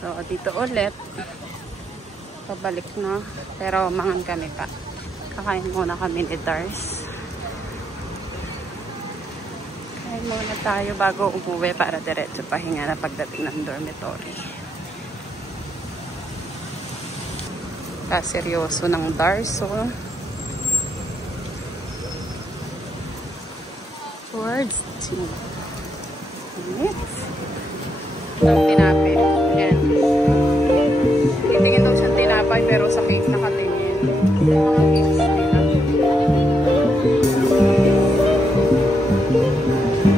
So, dito ulit. Pabalik na. Pero mangan kami pa. Kakain muna kami ni Dars. Kain muna tayo bago umuwi para diretso pahinga na pagdating ng dormitory. Seryoso ng Dars. So, towards 2 minutes. Ang tinapay. Ayan. Titingin daw siyang tinapay pero sa cake nakatingin. Mga cakes nila.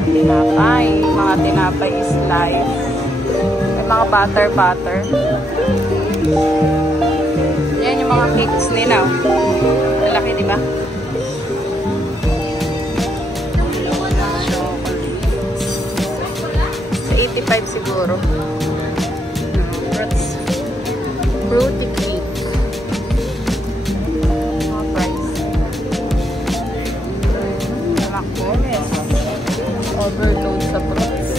Tinapay. Mga tinapay is life. May mga butter. Yan yung mga cakes nila. Malaki, diba? Sa 85 siguro. Fruity cake. Mga price. Malakones. Overload sa fruits.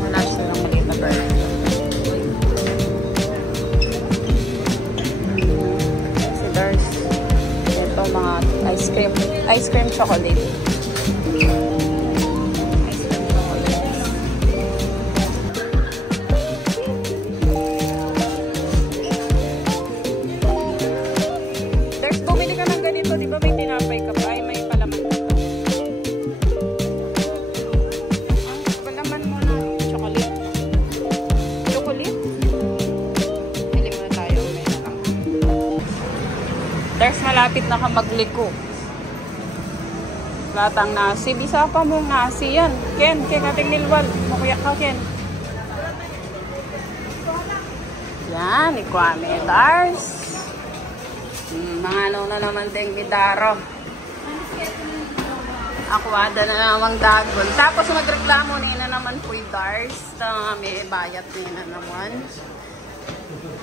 Wala silang maliit na burger. Si Dars. Ito mga ice cream chocolate. Dars, malapit na ka magliko. Latang nasi. Bisa pa mong nasi yan. Ken ating nilwal. Makuya ka, Ken. Yan, ikwame. Dars. Mga ano na naman ding midaro. Akwada na namang dagon. Tapos magreklamo nina naman po yung Dars. May bayat nina naman.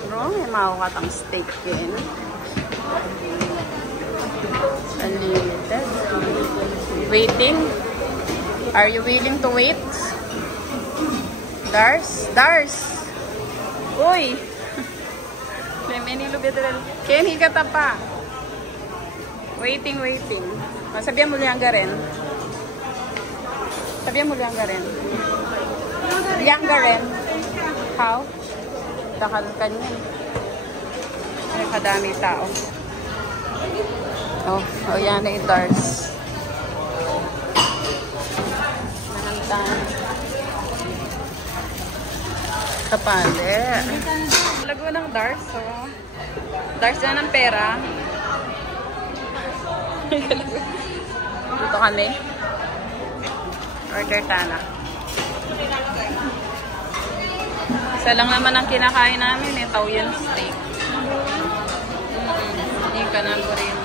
Pero may mawakatang steak Ken. Unlimited. Waiting. Are you willing to wait? Dars? Uy! Ken, higata pa. Waiting. Sabihan mo lang rin. How? Dakal kanyan. Ay, kadami tao. Oh, yan na yung Dars. Nahantan. Kapande. Lago ng Dars. So, Dars na ng pera. Dito kami. Order tana. Isa lang naman ang kinakain namin. Tauyan steak. Hindi ka na po rin.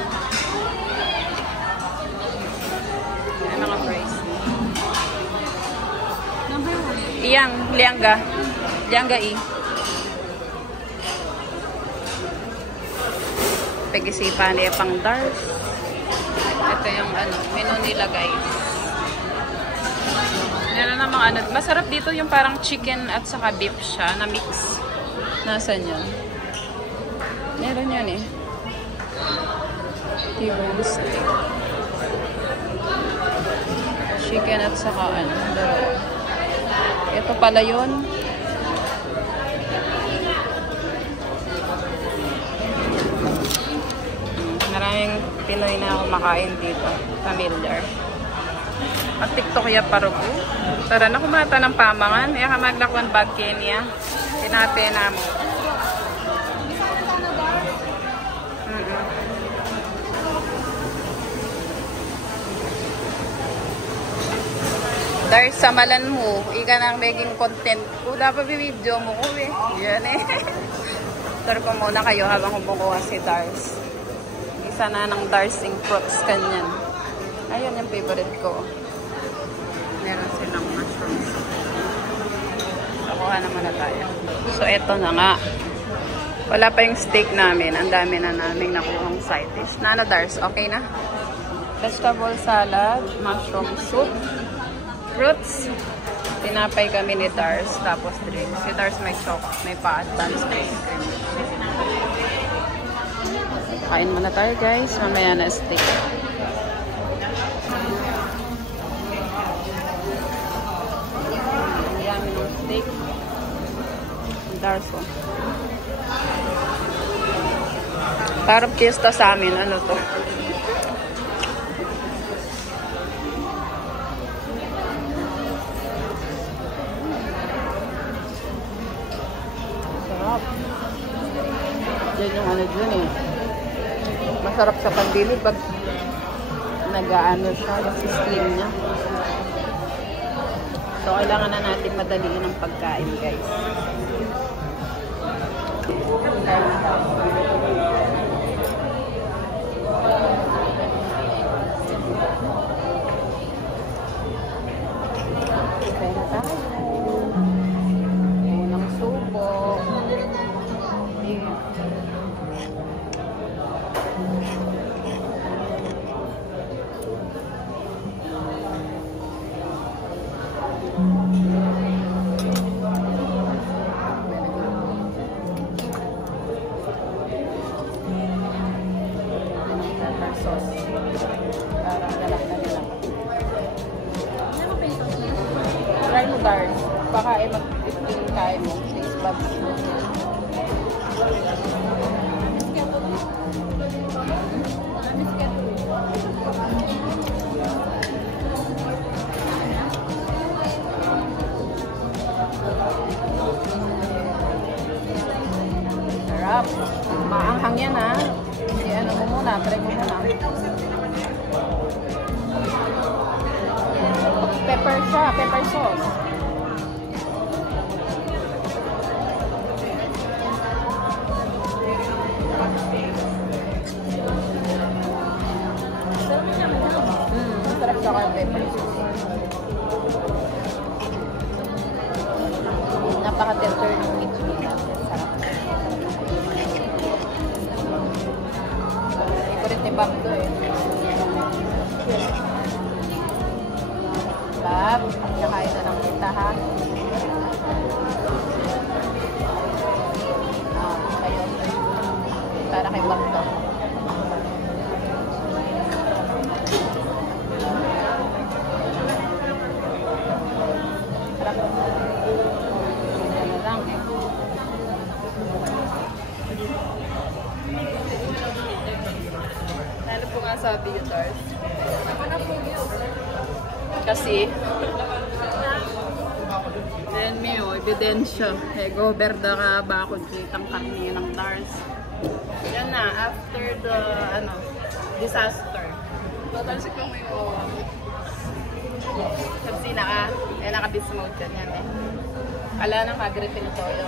Yan mga price. Iyang, liangga. Liangga Pag-isipan niya pang Dars. Ito yung menu nila guys. Meron namang masarap dito yung parang chicken at saka beef siya na mix. Nasaan yun? Meron yan T-bone steak. Chicken at saka ito pala yun. Maraming Pinoy na kumakain dito. Familiar. At TikTok ya parugo. Tara na kumata ng pamangan. Kaya ka maglakwan bag Kenya. Tinapin na mo. Dars, samalan mo. Ika nang maging content ko. Dapat video mo ko Yan Tara pa muna kayo habang kumukuha si Dars. Isa na ng Darsing fruits kanyan. Ayun yung favorite ko. Meron silang mushrooms. Nakuha naman na tayo. So, eto na nga. Wala pa yung steak namin. Ang dami na namin nakuhang side dish. Nana Dars, okay na? Vegetable salad, mushroom soup, fruits. Tinapay kami ni Dars, tapos drink. Si Dars may may pa-advance drink. Kain muna tayo guys, mamaya na steak. Yummy ng steak. Dars oh. Parang piyesta sa amin, ano to? Yan yung ano dyan eh. Masarap sa pandili pag nag-ano siya, yung steam niya. So, kailangan na natin madaliin ang pagkain, guys. Okay na tayo. Unang subo. Try mo Dars. Baka mag-15 tayo mo. 6 bucks. Sarap. Maanghang yan ha. Ano mo muna. Try mo muna. Pepper siya. Pepper sauce. Sarap siya kaya pepper sauce. Napaka-tender ng meat nila. Sarap. Ikulit ni Bob to eh. Bob, pagkakain na ng kita ha. Kayo. Para kay Bob to. Sarap. Ano lang eh. Ano po nga sabi yung Dars? Kasi then mo, ebidensya. Goberda ka ba kung kitang karni ng Dars? Yan na, after the disaster. Tatalsik lang mo yung Kapsina ka. Naka-bismode yan yan eh. Wala nang mag-refill toyo.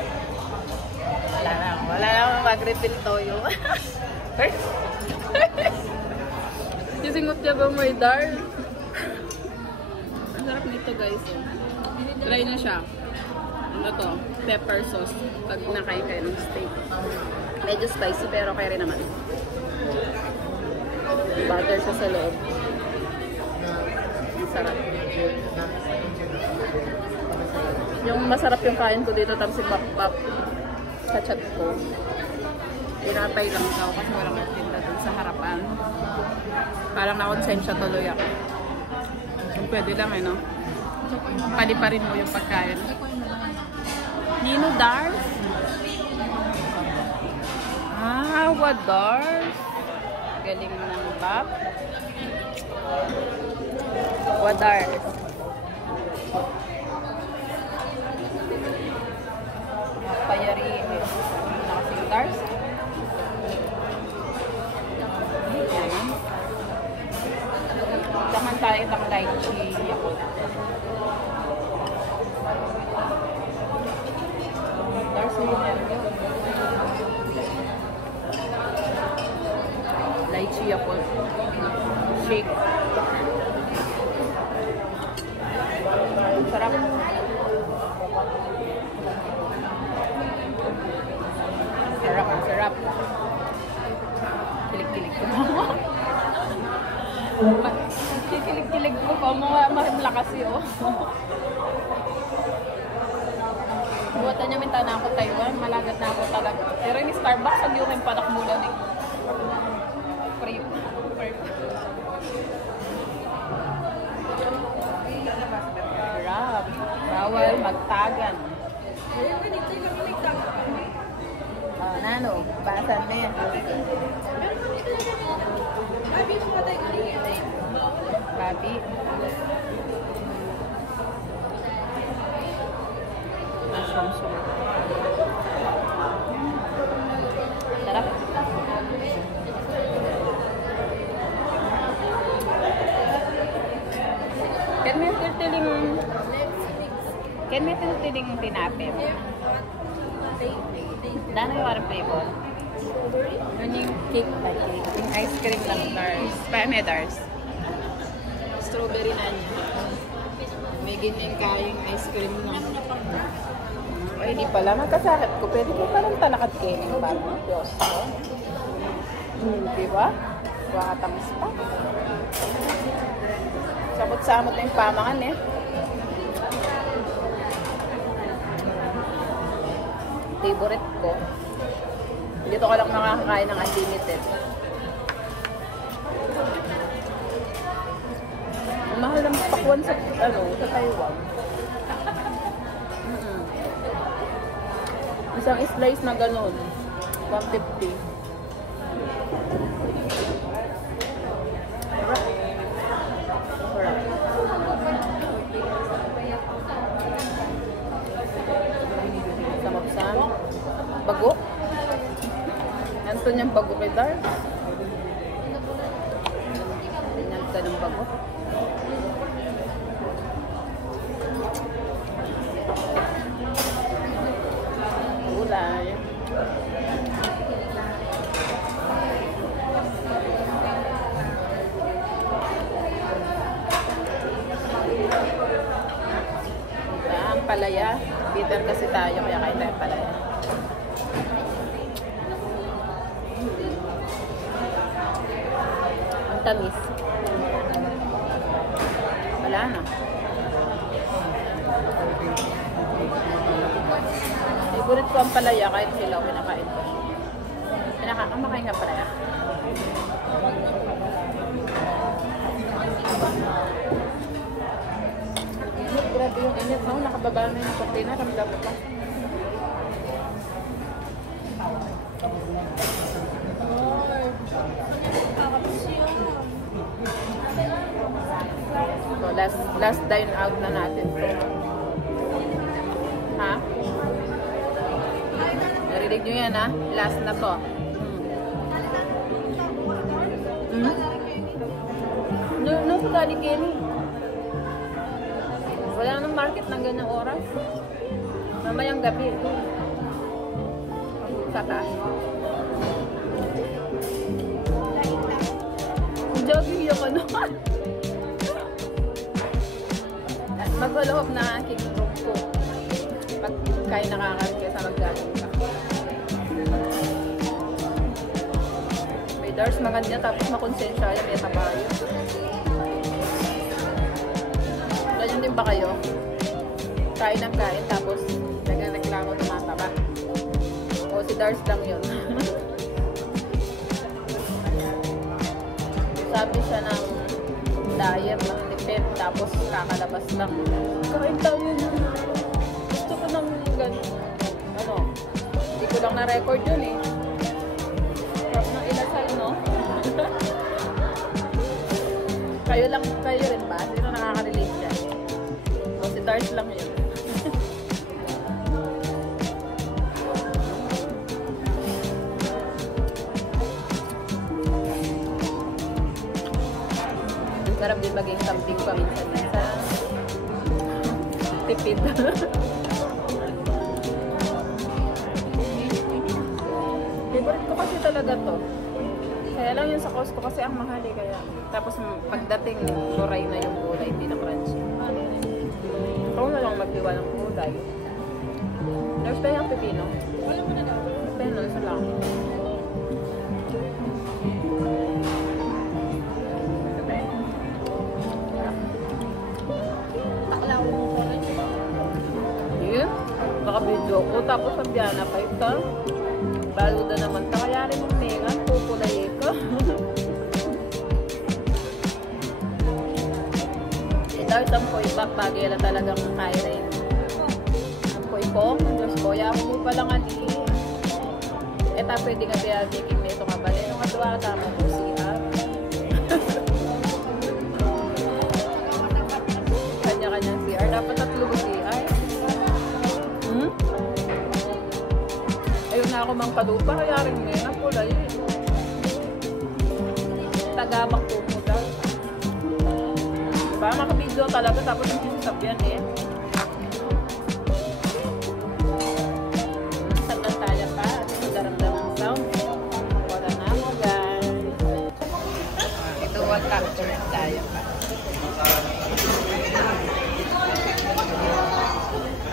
Wala nang mag-refill toyo. Yung singot niya ba mo yung Dars? Ang sarap nito guys. Try na siya. Ano to? Pepper sauce. Pag nakain kayo ng steak. Medyo spicy pero kaya rin naman. Butter siya sa loob. Ang sarap. Yung masarap yung kain ko dito tapos si Bap sa chat ko. Tinapay lang daw kasi walang tinda dun sa harapan. Parang na-konsensya tuloy ako. Kung pwede lang eh, no? Paliparin mo yung pagkain. Nino Dars? Ah, what Dars? Galing ng Bap. What Dars? Payari. Nakasing Dars? Taman tayo ng lychee ako. Dars na yun. Lychee ako. Shake. Sarap. Sarap, sarap. Kilig-kilig ko. Kilig-kilig ko. Mukha mo nga mahimla kasi, oh. Buwatan niya minta na ako Taiwan, malagat na ako talaga. Pero yung Starbucks, ang yung panak mula ni free. Grab. Bawal magtagan. Nano, basan na yan. Babi. Mushroom soup. Sarap. Can may tiltiling tinapin? Dano yung water flavor? Ano yung cake pa cake? Yung ice cream lang Dars. Paano Dars? Strawberry na niya. May ganyan kayong ice cream lang. Ay, di pala. Magkasakit ko. Pwede ko parang talakat kayo ng bagong Diyos ko. Diba? Wakatamis pa. Samot-samot na yung pamangan eh. Favorite ko. Dito ko lang nakakain ng unlimited. Mahal ng pakwan sa sa Taiwan. Isang slice na ganun. 150. Samapsan. Bagok. Nanto niyang bagok kay Dar. Nanto ng bagok. Gulay. Ang palaya. Bitter kasi tayo kaya kain tayo palaya. Ang tamis. Wala na. Favorite ko ang palaya kahit hilaw, pinakain ko. Kumakain ka palaya. Grabe yung init, no? Nakababa na yung cortina, ramdam ko. So, last dine out na natin to. Ha? Narinig nyo yan, ha? Last na to. No, sa Galikini. Wala nang market ng ganyang oras. Mamayang gabi. Sa taas. Jogging yung ano. Magwaloob na aking room ko. Pag kayo nakakaroon kaysa mag-jogging ka. May Dars maganda tapos makonsensya yung may tabayo. Ganyan din ba kayo? Kain ng kain tapos nagreklamo tumataba. O si Dars lang yun. Sabi siya ng diet, ng tipid, tapos kakalabas lang. Kain tayo yun. Gusto ko ng gano'n. Ano? Hindi ko lang na-record yun eh. Tapos ng inasal, no? Kayo rin ba? Sino nakaka-relate dyan? O si Dars lang yun. Sarap din maging camping paminsan-minsan. Tipid. Favorite ko kasi talaga to. Kaya lang yun sa Costco kasi ang mahal eh. Kaya. Tapos pagdating, luray na yung gulay, hindi na crunchy. Ikaw na lang magdiwa ng gulay. There's pa yung pipino. Wala mo na daw. Pipino, isa lang. tapos ang biyana pa ito. Baluda naman ta. Kaya rin yung tingan. Pupulay ko. Dahil ang po'y bagay na talagang kaya rin. Ang po'y ko. Diyos ko. Yaman mo palang adi. Eta pwede nga biya diking nito nga ba? Nung katuwa ka tama po siya. Kanya-kanyang CR. Dapat tatlo ko CR. Ayun na ako mang palupa. Kaya rin ngayon. Ang pulay eh. Tagabak po mo daw. Diba? Makabidyo talaga. Tapos yung kinsap yan eh. Sagantaya pa. At nagaramdamang sound. Wala na mo guys. Ito wag capture tayo pa.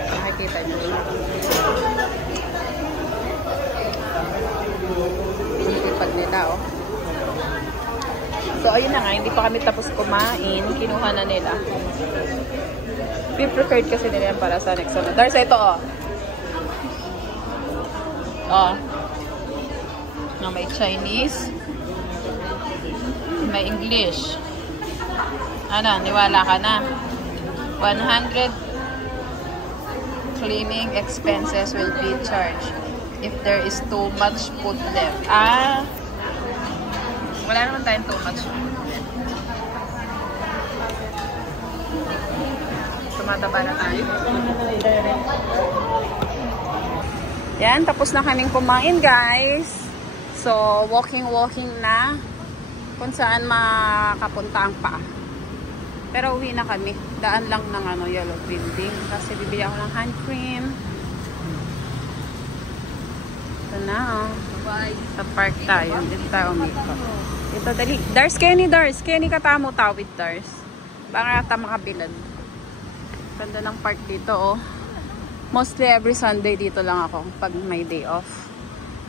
Nakikita nyo. Pinilipad nila oh. So ayun na nga, hindi pa kami tapos kumain. Kinuha na nila. Pre-prepared kasi nila yan para sa next one. Dars, ito oh. Oh. Na may Chinese. May English. Ano, niwala ka na. 100 cleaning expenses will be charged if there is too much food left. Ah, wala naman tayong too much food. Tumataba na tayo. Yan, tapos na kaming kumain guys. So, walking na kung saan makapunta ang paa. Pero uwi na kami. Daan lang ng yellow building. Kasi bibili ako ng hand cream. Ito na oh. Sa park tayo. Dito tayo umikot. Ito dali. Dars, Kenny katamo tawid Dars. Baka ata makabilad. Ganda ng park dito oh. Mostly every Sunday dito lang ako pag may day off.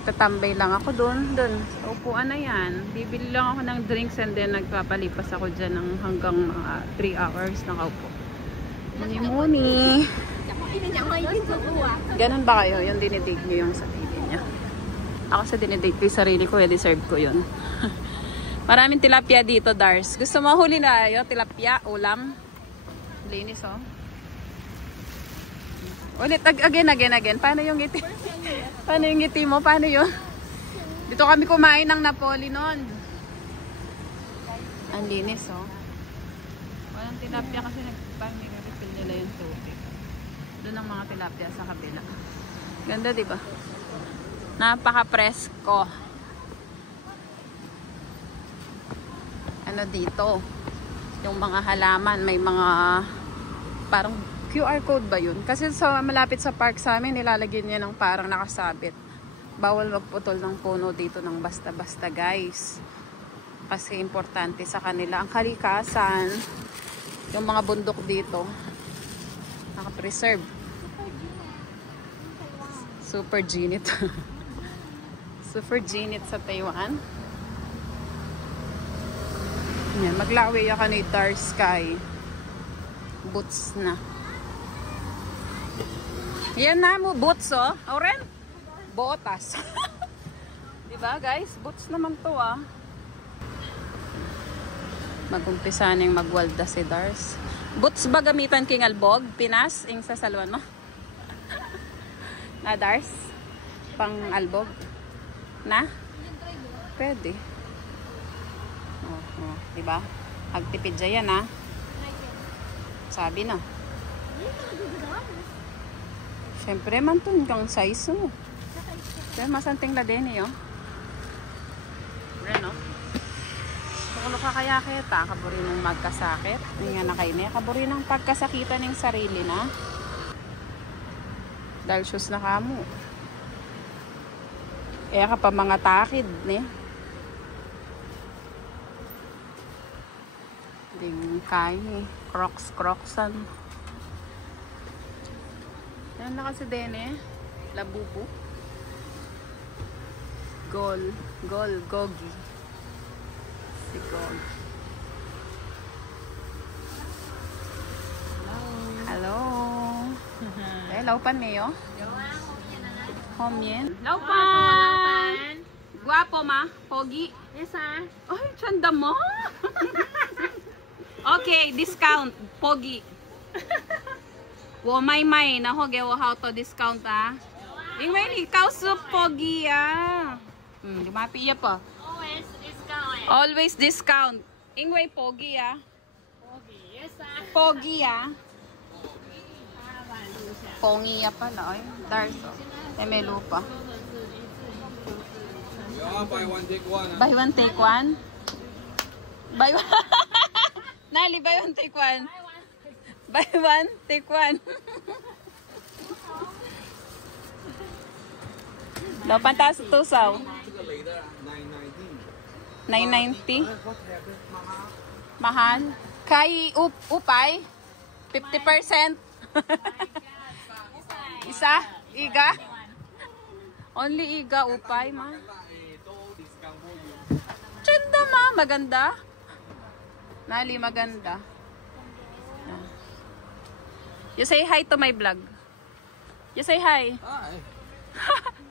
Tatambay lang ako doon. Sa upuan na yan. Bibili lang ako ng drinks and then nagpapalipas ako dyan ng hanggang 3 hours nakaupo. Muni-muni. Ganun ba kayo? Yung dinidig nyo yung sarili niya. Ako sa dinidig ko yung sarili ko, deserve ko yun. Maraming tilapia dito, Dars. Gusto mo huli na ayo? Tilapia, ulam. Linis oh. Ulit, again. Paano yung ngiti? Paano yung ngiti mo? Paano yun? Dito kami kumain ng Napoli noon. Ang linis, oh. Walang tilapia kasi nag-refill nila yung tubig. Doon ang mga tilapia sa kabila. Ganda, di ba? Napaka-presko. Ano dito? Yung mga halaman, may mga parang QR code ba yun? Kasi sa malapit sa park sa amin, nilalagyan niya ng parang nakasabit. Bawal magputol ng puno dito ng basta-basta guys. Kasi importante sa kanila ang kalikasan. Yung mga bundok dito, nakapreserve. Super ginit. Super ginit sa Taiwan. Yan, maglaway ako ni Dark Sky. Boots na. Yan na mo, boots oh. Oren? Botas. Diba guys? Boots naman to ah. Mag-umpisa na yung magwalda si Dars. Boots ba gamitan king albog? Pinas? Ing sa salwan mo? Na Dars? Pang albog? Na? Pwede. Oh, diba? Agtipid dya yan ah. Sabi na. Siyempre man to, hanggang size mo. Kaya masanting na din eh, oh. Ren, oh. Kulo ka kaya kita, kaburi ng magkasakit. Hindi nga na kayo na, kaburi ng pagkasakitan ng sarili na. Dahil shoes na kamo. Kaya ka pa mga takid, ne. Hindi kaya eh. Crocsan. Yan na kasi din eh. Labubu. Gogi. Si Gogi. Hello. Hello pa niyo. Homien. Laupan! Guwapo ma? Pogi? Yes, ah. Ay, tsanda mo! Okay, discount. Pogi. Wo may na hoge wo how to discount ah. Ingway ikaw su pogi ah. Lumapi iya pa. Always discount. Always discount. Ingway pogi ah. Pogi. Yes, ah. Pogi ah. Pongi ya pala ay. Darso. May lupa. Buy one take one. Buy one take one. Buy one. Nali, buy one take one. Buy one take one. Lapan taas tusaw. 990. Mahal. Kay upay 50%. Isa? Iga? Only iga upay ma. Tsanda ma, maganda. Nali, maganda. You say hi to my vlog. You say hi. Hi.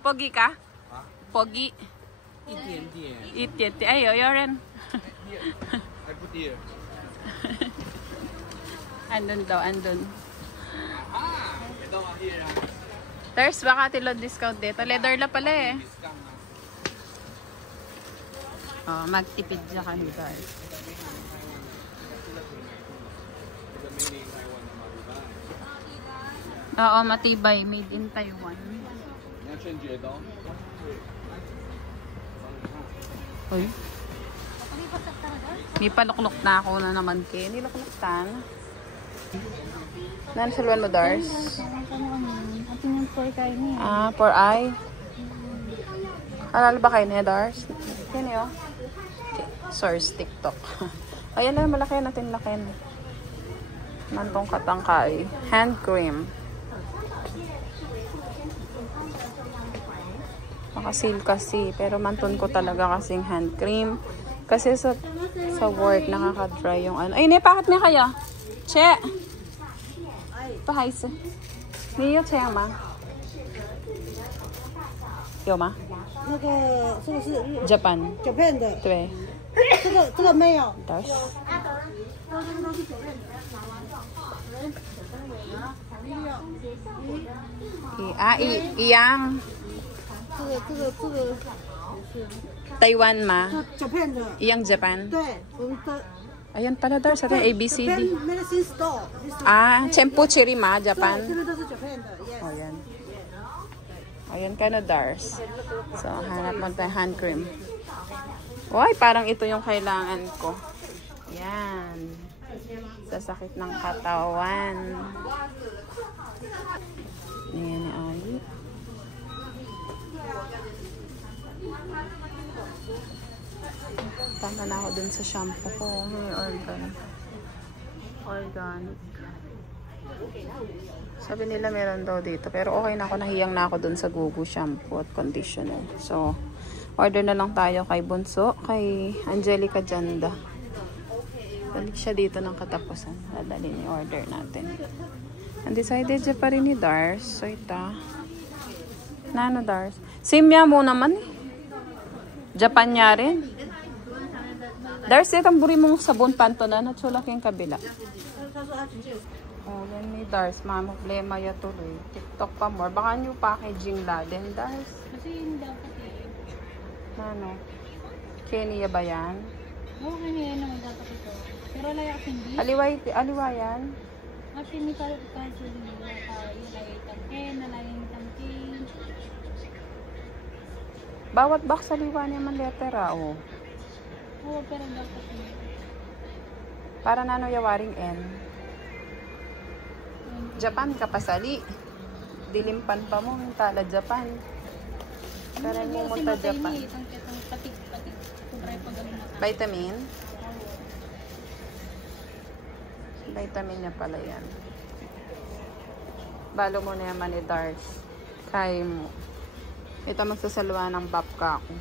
Pogi ka? Pogi. 一点点。 Iti. Ay, rin. I put here. Andun daw, andun. Ah, ito here. There's baka tilo discount dito. Leather la pala eh. Discount na. Oh, magtipid siya kami guys. Oo, matibay. Made in Taiwan. Uy. May paluklok na ako na naman kayo. Nilukloktan. Nansalwan mo, Dars? Ah, for eye. Halal ba kayo niya, Dars? Yan yun. Source TikTok. Ayan na, malaki natin lakin. Mantong katangkay. Hand cream. Makasil kasi. Pero manton ko talaga kasing hand cream. Kasi sa work, nakaka-dry yung ano. Ay, ne, bakit niya kaya? Che! Pahais. Niyo, che, ma? Yo, ma? 那个这个是 Japan. Japan 的，对。这个没有。 Dars. Iyang 这个 Taiwan ma. Japan 的， Iyang Japan. 对，我们的 Ayan pala Dars, sa ABCD. Japan Medicine Store。 Ah, Chempuchiri ma, 对， Japan. 这边都是 Japan 的 ，yes。 Ayan. Ayan ka na, Dars. So, hanap mo tayo hand cream. Uy, parang ito yung kailangan ko. Yan. Sa sakit ng katawan. Ayan ni Ali. Tama na ako dun sa shampoo ko. Organic. Sabi nila meron daw dito. Pero okay na ako. Nahiyang na ako dun sa Gugu shampoo at conditioner. So, order na lang tayo kay Bunso. Kay Angelica Janda. Balik siya dito ng katapusan. Dadali ni order natin. Undecided siya pa rin ni Dars. So, ita. Nano Dars? Same niya mo naman eh. Japan niya rin. Dars, itang buri mong sabon panto na. Natsulak yung kabila. Oh, yan ni Dars. Problema ya tuloy. TikTok pa more. Baka new packaging la din, Dars. Kasi hindi dapat eh. Ano? Kenya ba yan? Oo, kanina naman dapat ito. Pero layak hindi. Aliwa yan? At hindi ka kasi hindi tayo lagay tamkin, nalagay tamkin. Bawat box aliwa niya man letter oh. Oo, pero dapat hindi. Para nano yawaring N. Japan ka pasali. Dilimpan pa mo. Tala Japan. Pero mo ta Japan. Itong patik. Try pag Vitamin. Vitamin niya pala yan. Balo mo na yaman ni Dars. Kaya mo. Ito magsasalwa ng bap ka ako.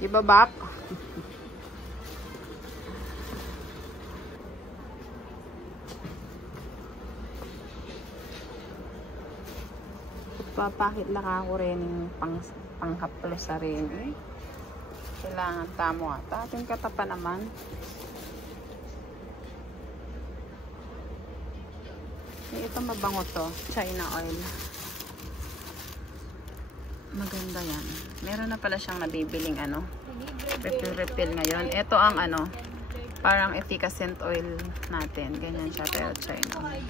Di ba bap? Papakit lang ako rin yung panghaplo sa rin. Kailangan tamo ata. Ating katapa naman. Ito mabango to. China oil. Maganda yan. Meron na pala siyang nabibiling ano. Refill ngayon. Ito ang ano. Parang efficacent oil natin. Ganyan siya. Pero China oil.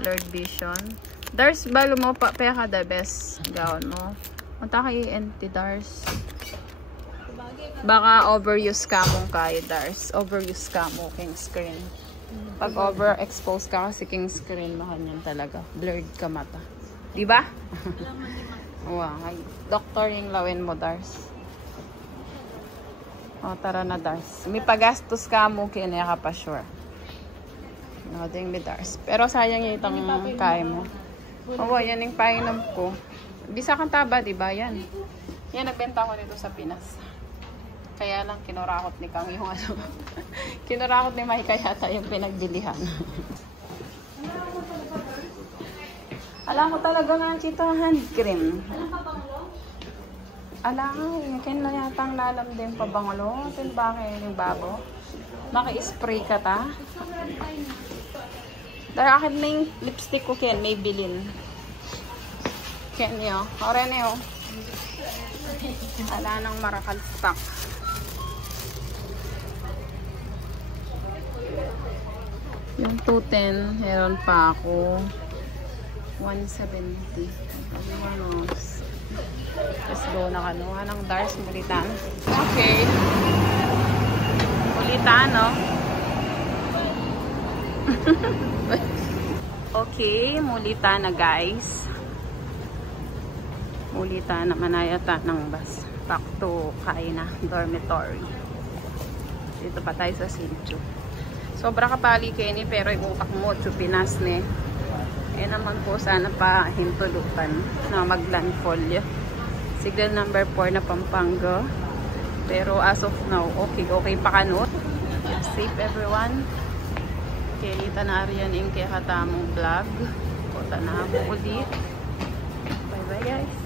Blurred vision. Dars, balo mo pa ka the best gawon mo. Punta kay NT Dars. Baka overuse ka mong kay Dars. Overuse ka mo king screen. Pag overexpose ka kasi king screen mo kanyan talaga. Blurred ka mata. Diba? Wow. Doctor yung lawin mo Dars. O tara na Dars. May pagastos ka mo kinaya ka pa sure. No, ding may Dars. Pero sayang yung itang kaya mo. Oo, yan yung painom ko. Bisa kang taba, diba? Yan. Yan, nagbenta ko nito sa Pinas. Kaya lang, kinurakot ni Kang yung ano. Kinurakot ni Mike yata yung pinagbilihan. Alam ko talaga nga, Chito, hand cream. Alam ko, yakin na yata ang lalam din pabangalo. Tin bakit yung babo? Maki-spray ka ta? Dahil akin na yung lipstick ko, Ken, may bilin. Ken nyo. Ore nyo. Wala nang marakal stock. Yung 210, meron pa ako. 170. Pag-iwanos. Let's go na kanuha ng Dars Mulitan. Okay. Mulitan, no? Okay, mulita na guys. Mulita na manayata ng bus. Back to Kaina dormitory. Dito pa tayo sa Siljo. Sobra kapali Kenny pero yung utak mo Pinas ne. Eh naman po sana pa hintulutan na maglandfall. Signal number 4 na Pampanga. Pero as of now, okay pa kanot. Safe everyone. Kenny tanarian yung kaya katamong vlog. Punta na ako ulit. Bye bye guys.